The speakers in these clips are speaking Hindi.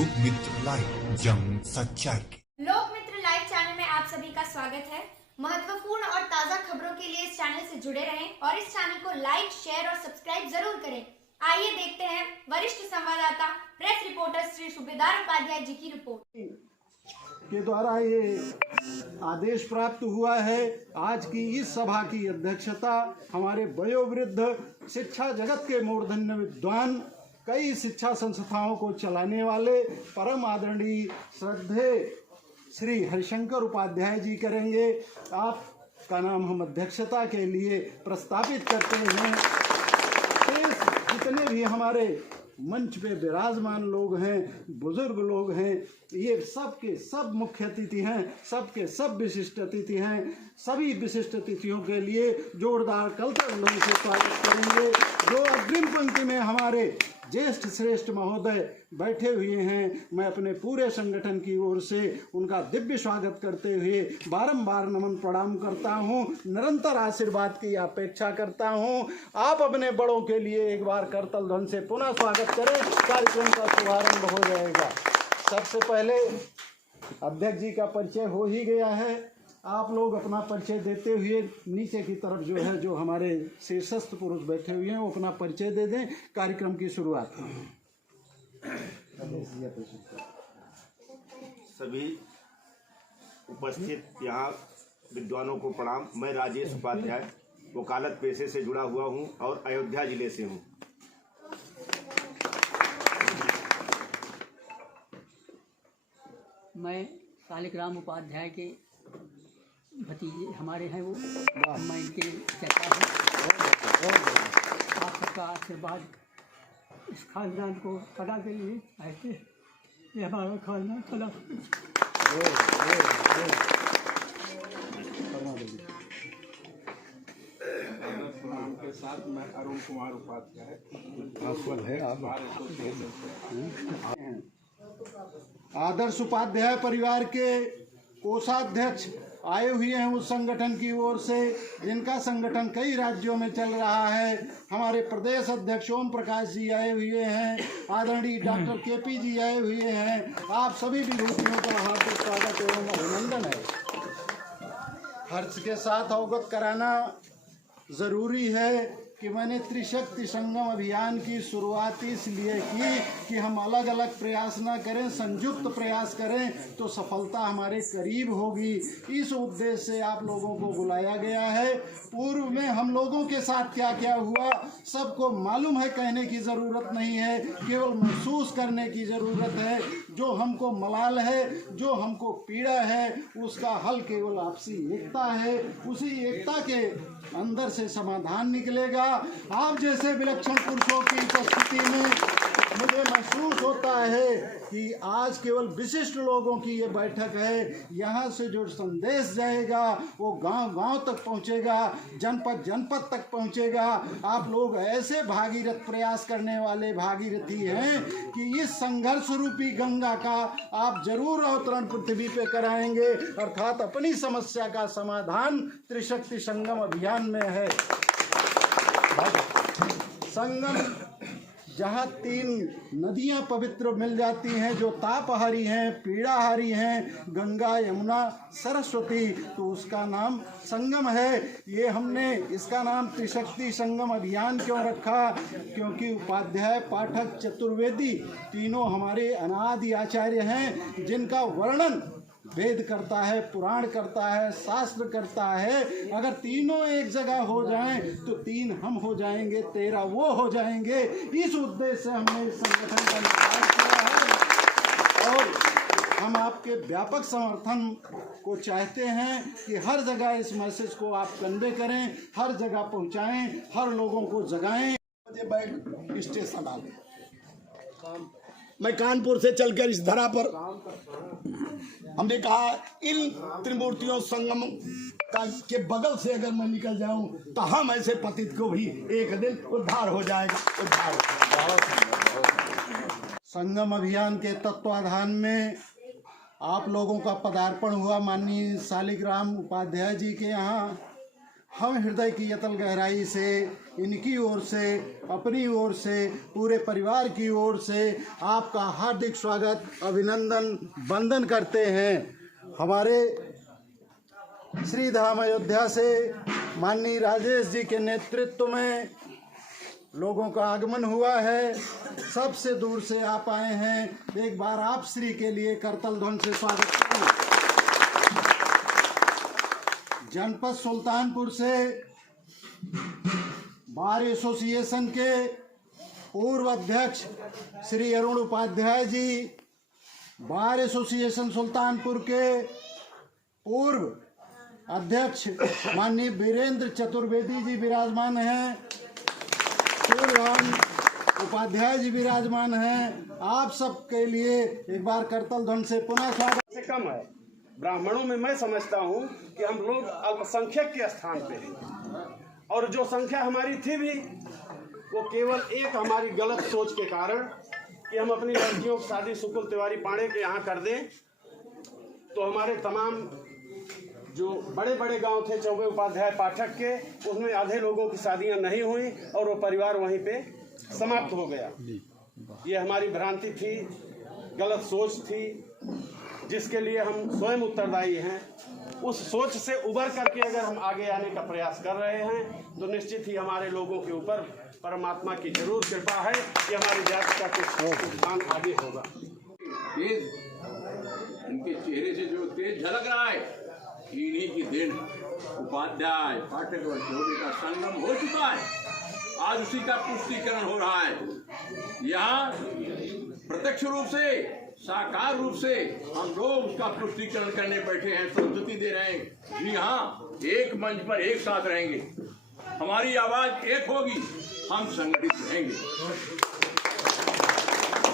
लोक मित्र लाइव, जंग सच्चाई की। लोक मित्र लाइव चैनल में आप सभी का स्वागत है। महत्वपूर्ण और ताजा खबरों के लिए इस चैनल से जुड़े रहें और इस चैनल को लाइक, शेयर और सब्सक्राइब जरूर करें। आइए देखते हैं वरिष्ठ संवाददाता प्रेस रिपोर्टर श्री सूबेदार उपाध्याय जी की रिपोर्ट के द्वारा ये आदेश प्राप्त हुआ है। आज की इस सभा की अध्यक्षता हमारे वयोवृद्ध शिक्षा जगत के मूर्धन्य विद्वान, कई शिक्षा संस्थाओं को चलाने वाले परम आदरणीय श्रद्धेय श्री हरिशंकर उपाध्याय जी करेंगे। आपका नाम हम अध्यक्षता के लिए प्रस्तावित करते हैं। जितने भी हमारे मंच पे विराजमान लोग हैं, बुजुर्ग लोग हैं, ये सब के सब मुख्य अतिथि हैं, सब के सब विशिष्ट अतिथि हैं। सभी विशिष्ट अतिथियों के लिए जोरदार कलतल से स्वागत करेंगे। जो अग्रिम पंक्ति में हमारे ज्येष्ठ श्रेष्ठ महोदय बैठे हुए हैं, मैं अपने पूरे संगठन की ओर से उनका दिव्य स्वागत करते हुए बारंबार नमन प्रणाम करता हूं। निरंतर आशीर्वाद की अपेक्षा करता हूं। आप अपने बड़ों के लिए एक बार करतल ध्वनि से पुनः स्वागत करें। कार्यक्रम का शुभारंभ हो जाएगा। सबसे पहले अध्यक्ष जी का परिचय हो ही गया है। आप लोग अपना परिचय देते हुए नीचे की तरफ जो है, जो हमारे शीर्षस्थ पुरुष बैठे हुए हैं, वो अपना परिचय दे दें। कार्यक्रम की शुरुआत सभी उपस्थित यहाँ विद्वानों को प्रणाम। मैं राजेश उपाध्याय वकालत पेशे से जुड़ा हुआ हूँ और अयोध्या जिले से हूँ। मैं शालिग्राम उपाध्याय के भतीजे हमारे हैं, वो मैं इनके चाचा हूँ। आप सबका आशीर्वाद इस खानदान को सदा के लिए ऐसे ये हमारा खानदान सदा के साथ मैं अरुण कुमार उपाध्याय आदर्श उपाध्याय परिवार के कोषाध्यक्ष आए हुए हैं उस संगठन की ओर से, जिनका संगठन कई राज्यों में चल रहा है। हमारे प्रदेश अध्यक्ष ओम प्रकाश जी आए हुए हैं, आदरणीय डॉक्टर केपी जी आए हुए हैं। आप सभी विभूतियों का हार्दिक स्वागत एवं अभिनंदन है। हर्ष के साथ अवगत कराना जरूरी है कि मैंने त्रिशक्ति संगम अभियान की शुरुआत इसलिए की कि हम अलग अलग प्रयास ना करें, संयुक्त प्रयास करें तो सफलता हमारे करीब होगी। इस उद्देश्य से आप लोगों को बुलाया गया है। पूर्व में हम लोगों के साथ क्या क्या हुआ सबको मालूम है, कहने की ज़रूरत नहीं है, केवल महसूस करने की ज़रूरत है। जो हमको मलाल है, जो हमको पीड़ा है, उसका हल केवल आपसी एकता है। उसी एकता के अंदर से समाधान निकलेगा। आप जैसे विलक्षण पुरुषों की उपस्थिति में मुझे महसूस होता है कि आज केवल विशिष्ट लोगों की ये बैठक है। यहाँ से जो संदेश जाएगा वो गांव-गांव तक पहुँचेगा, जनपद जनपद तक पहुँचेगा। आप लोग ऐसे भागीरथ प्रयास करने वाले भागीरथी हैं कि इस संघर्ष रूपी गंगा का आप जरूर अवतरण पृथ्वी पे कराएंगे, अर्थात अपनी समस्या का समाधान त्रिशक्ति संगम अभियान में है। संगम जहाँ 3 नदियाँ पवित्र मिल जाती हैं, जो तापहारी हैं, पीड़ाहारी हैं, गंगा, यमुना, सरस्वती, तो उसका नाम संगम है। ये हमने इसका नाम त्रिशक्ति संगम अभियान क्यों रखा? क्योंकि उपाध्याय, पाठक, चतुर्वेदी तीनों हमारे अनादि आचार्य हैं, जिनका वर्णन वेद करता है, पुराण करता है, शास्त्र करता है। अगर तीनों एक जगह हो जाएं तो 3 हम हो जाएंगे, 13 वो हो जाएंगे। इस उद्देश्य से हमने इस संगठन का निर्माण किया है और हम आपके व्यापक समर्थन को चाहते हैं कि हर जगह इस मैसेज को आप कन्वे करें, हर जगह पहुंचाएं, हर लोगों को जगाएं। बैग स्टेशन आ गए। मैं कानपुर से चलकर इस धरा पर हमने कहा इन त्रिमूर्तियों संगम के बगल से अगर मैं निकल जाऊं तो हम ऐसे पतित को भी एक दिन उद्धार हो जाएगा। संगम अभियान के तत्वाधान में आप लोगों का पदार्पण हुआ माननीय शालिग्राम उपाध्याय जी के यहाँ। हम हृदय की अतल गहराई से इनकी ओर से, अपनी ओर से, पूरे परिवार की ओर से आपका हार्दिक स्वागत, अभिनंदन, वंदन करते हैं। हमारे श्री धाम अयोध्या से माननीय राजेश जी के नेतृत्व में लोगों का आगमन हुआ है। सबसे दूर से आप आए हैं। एक बार आप श्री के लिए करतल ध्वनि से स्वागत करें। जनपद सुल्तानपुर से बार एसोसिएशन के पूर्व अध्यक्ष श्री अरुण उपाध्याय जी, बार एसोसिएशन सुल्तानपुर के पूर्व अध्यक्ष माननीय वीरेंद्र चतुर्वेदी जी विराजमान हैं, पूर्व उपाध्याय जी विराजमान हैं। आप सबके लिए एक बार करतल ध्वनि से पुनः स्वागत। से कम है। ब्राह्मणों में मैं समझता हूँ कि हम लोग अल्पसंख्यक के स्थान पे हैं, और जो संख्या हमारी थी भी वो केवल एक हमारी गलत सोच के कारण कि हम अपनी लड़कियों की शादी सुकुल तिवारी पांडे के यहाँ कर दें, तो हमारे तमाम जो बड़े बड़े गांव थे चौबे उपाध्याय पाठक के, उसमें आधे लोगों की शादियां नहीं हुई और वो परिवार वहीं पे समाप्त हो गया। ये हमारी भ्रांति थी, गलत सोच थी, जिसके लिए हम स्वयं उत्तरदायी हैं। उस सोच से उबर करके अगर हम आगे आने का प्रयास कर रहे हैं तो निश्चित ही हमारे लोगों के ऊपर परमात्मा की जरूर कृपा है कि हमारी जाति का कुछ उत्थान आगे होगा। तेज इनके चेहरे से जो तेज झलक रहा है, इन्हीं की देन। उपाध्याय पाठक और चौबे का संगम हो चुका है, आज उसी का पुष्टिकरण हो रहा है। यहाँ प्रत्यक्ष रूप से, साकार रूप से हम लोग उसका पुष्टिकरण करने बैठे हैं, प्रस्तुति दे रहे हैं। जी हाँ, एक मंच पर एक साथ रहेंगे, हमारी आवाज एक होगी, हम संगठित रहेंगे।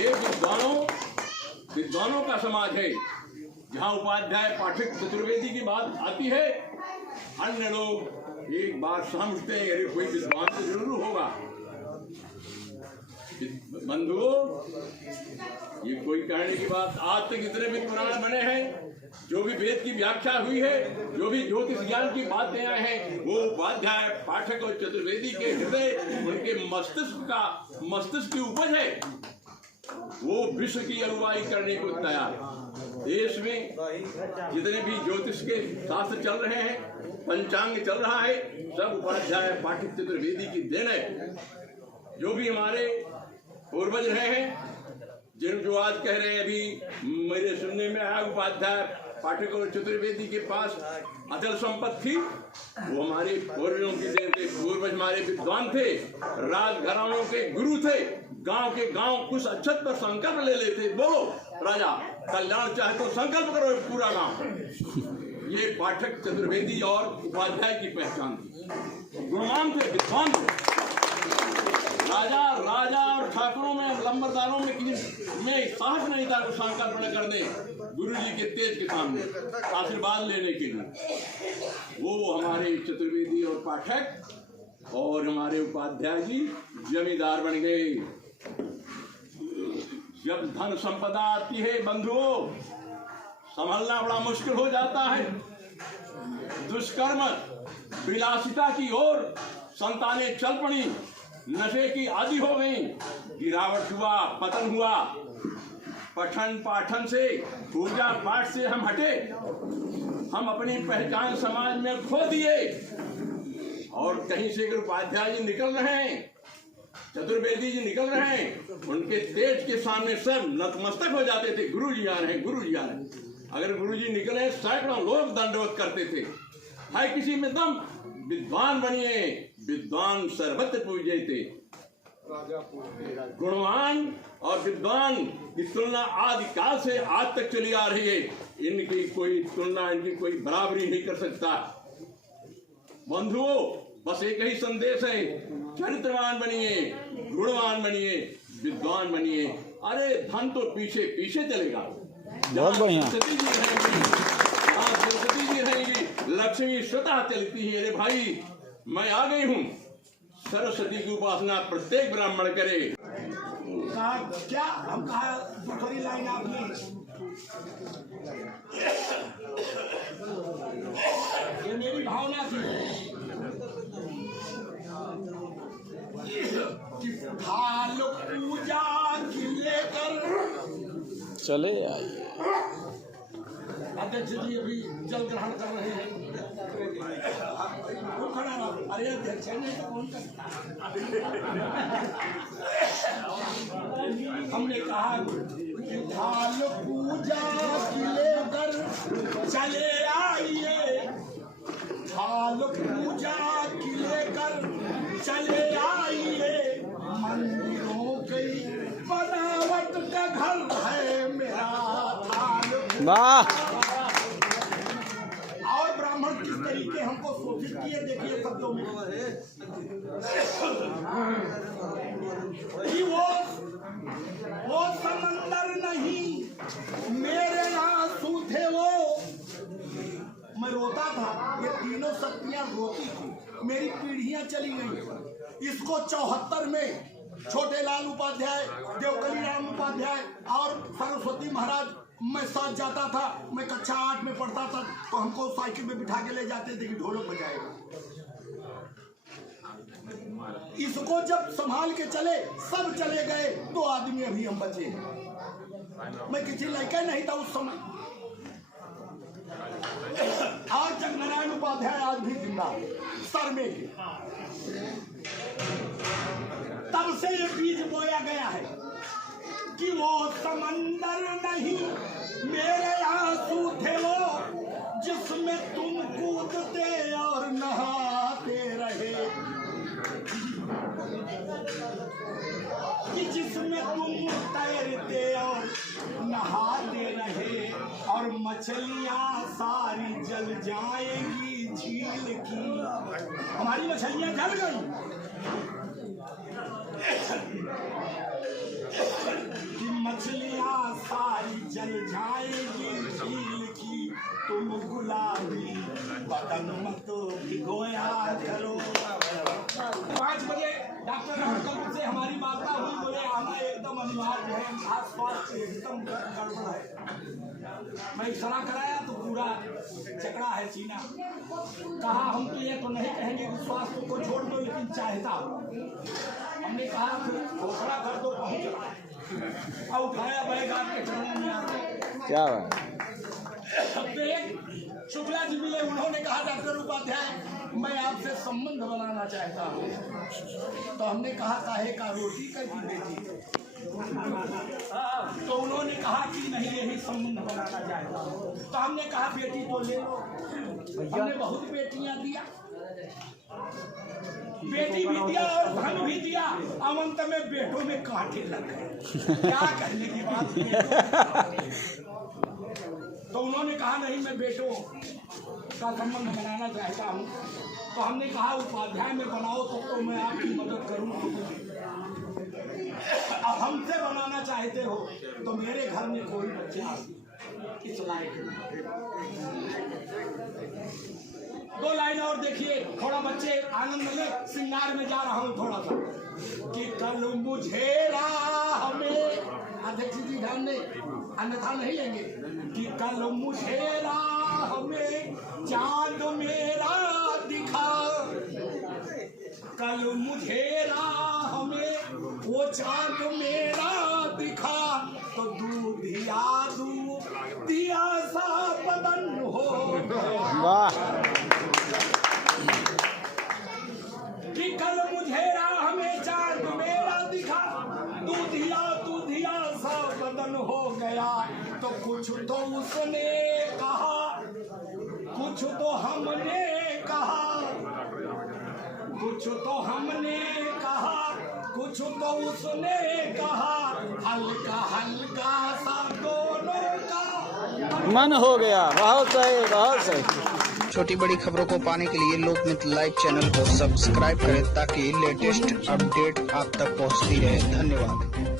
ये विद्वानों का समाज है। जहाँ उपाध्याय पाठक चतुर्वेदी की बात आती है, अन्य लोग एक बात समझते हैं, अरे कोई विद्वान तो जरूर होगा। बंधुओं, ये कोई कहने की बात, आज तक इतने भी पुराण बने हैं, जो भी वेद की व्याख्या हुई है, जो भी ज्योतिष ज्ञान की बातें आए हैं, वो उपाध्याय पाठक और चतुर्वेदी के हृदय, उनके मस्तिष्क की उपज है। वो विश्व की अगुवाई करने को तैयार है। देश में जितने भी ज्योतिष के शास्त्र चल रहे हैं, पंचांग चल रहा है, सब उपाध्याय पाठक चतुर्वेदी की देन है। जो भी हमारे पूर्वज रहे हैं, जो आज कह रहे हैं, अभी मेरे सुनने में आया उपाध्याय पाठक और चतुर्वेदी के पास अचल संपत्ति थी, वो हमारे पूर्वजों की देन थे। पूर्वज हमारे विद्वान थे, राजघरानों के गुरु थे, गांव के गांव कुछ अच्छत पर संकल्प ले लेते। बोलो राजा, कल्याण चाहे तो संकल्प करो पूरा गांव। ये पाठक चतुर्वेदी और उपाध्याय की पहचान थी। गुणवान थे, विद्वान थे। राजा और ठाकुरों में, लंबरदारों में साहस नहीं था संकल्प न कर दे गुरु जी के तेज के सामने आशीर्वाद लेने के लिए। वो हमारे चतुर्वेदी और पाठक और हमारे उपाध्याय जी जमींदार बन गए। जब धन संपदा आती है बंधुओं, संभलना बड़ा मुश्किल हो जाता है। दुष्कर्म, विलासिता की ओर संतानें चल पड़ी, नशे की आदि हो गई, गिरावट हुआ, पतन हुआ। पठन पाठन से, पूजा पाठ से हम हटे, हम अपनी पहचान समाज में खो दिए। और कहीं से अगर उपाध्याय जी निकल रहे हैं, चतुर्वेदी जी निकल रहे हैं, उनके तेज के सामने सब नतमस्तक हो जाते थे। गुरु जी आ रहे हैं, गुरु जी आ रहे हैं। अगर गुरु जी निकले, सैकड़ों लोग दंडवत करते थे। है किसी में दम, विद्वान बनिए, विद्वान सर्वत्र पूजे थे। गुणवान और विद्वान की तुलना आदि काल से आज तक चली आ रही है। इनकी कोई तुलना, इनकी कोई बराबरी नहीं कर सकता। बंधुओं, बस एक ही संदेश है, चरित्रवान बनिए, गुणवान बनिए, विद्वान बनिए। अरे धन तो पीछे पीछे चलेगा। बहुत बढ़िया। सरस्वती जी रहेंगी, लक्ष्मी स्वतः चलती है। अरे भाई, मैं आ गई हूँ। सरस्वती की उपासना प्रत्येक ब्राह्मण करे। क्या हम कहा दूसरी लाइन आपने, ये मेरी भावना थी। चले आइए। अध्यक्ष जी अभी जल ग्रहण कर रहे हैं। वो खड़ा रहा। अरे अध्यक्ष ने कौन करता। हमने कहा हाल पूजा की लेकर चले आइए, हाल पूजा की लेकर चले आइए, मंदिरों की बनावट का घर है मेरा थाल। वाह। और ब्राह्मण किस तरीके हमको शोषित किए देखिए शब्दों में कि वो समंदर नहीं मेरे आंसू थे वो। मैं रोता था, ये तीनों शक्तियां रोती थी, मेरी पीढ़ियां चली गई। इसको 74 में छोटे लाल उपाध्याय, देवकली राम उपाध्याय और सरस्वती महाराज मैं साथ जाता था। मैं कक्षा 8 में पढ़ता था तो हमको साइकिल में बिठा के ले जाते थे कि ढोलक बजाएगा। इसको जब संभाल के चले, सब चले गए, 2 आदमी अभी हम बचे हैं। मैं किसी लड़का नहीं था उस समय। आज जगनारायण उपाध्याय आज भी जिंदा सर में के। तब से ये बीज बोया गया है कि वो समंदर नहीं मेरे आंसू थे वो, जिसमें तुम कूदते और नहाते रहे, कि जिसमें तुम तैरते और नहाते रहे, और मछलियां सारी जल जाएंगी झील की। हमारी मछलियां जल गई कि मछलियां सारी जल जाएंगी झील की, तुम गुलाबी बदन मत भिगोया करो। 5 बजे डॉक्टर रामकल से हमारी वार्ता हुई, बोले आना एकदम अनिवार्य है, आज स्वास्थ्य एकदम गड़बड़ है। मैं एक्सरा कराया तो पूरा चकड़ा है सीना। कहा हम तो ये तो नहीं कहेंगे कि स्वास्थ्य को छोड़ दो, लेकिन चाहता हूँ। हमने कहा घोषणा कर दो, पहुँच और उठाया बैग आपके चरणों में आते। क्या बात। शुक्ला जी मिले, उन्होंने कहा डॉक्टर उपाध्याय मैं आपसे संबंध बनाना चाहता हूँ। तो हमने कहा काहे का, रोटी कैसी बेटी? तो उन्होंने कहा कि नहीं यही संबंध बनाना चाहता हूँ। तो हमने कहा बेटी तो ले लो। हमने बहुत बेटियां दिया, बेटी भी दिया और धन भी दिया। अमंत में बेटों में कांटे लग गए। क्या कहने की बात। तो उन्होंने कहा नहीं मैं बेटों का संबंध बनाना चाहता हूँ। तो हमने कहा उपाध्याय में बनाओ तो मैं आपकी मदद करूँगा। अब हमसे बनाना चाहते हो तो मेरे घर में कोई बच्चा इस लायक नहीं। 2 लाइन और देखिए, थोड़ा बच्चे आनंद में, श्रृंगार में जा रहा हूँ थोड़ा सा। कि कल मुझे राह में, अध्यक्ष जी ध्यान दें अन्यथा नहीं लेंगे, कि कल मुझे राह में चांद मेरा दिखा, कल मुझे राह में वो चांद मेरा दिखा, तो दूधिया सा बदन हो। वाह। कि कल मुझे राह में चांद मेरा दिखा, दूधिया सा बदन हो गया। तो कुछ तो उसने कहा, कुछ तो हमने कहा, कुछ तो हमने कहा, कुछ तो उसने कहा, हल्का हल्का सा दोनों का मन हो गया। बहुत सही, बहुत सही। छोटी बड़ी खबरों को पाने के लिए लोकमित्र लाइव चैनल को सब्सक्राइब करें ताकि लेटेस्ट अपडेट आप तक पहुंचती रहे। धन्यवाद।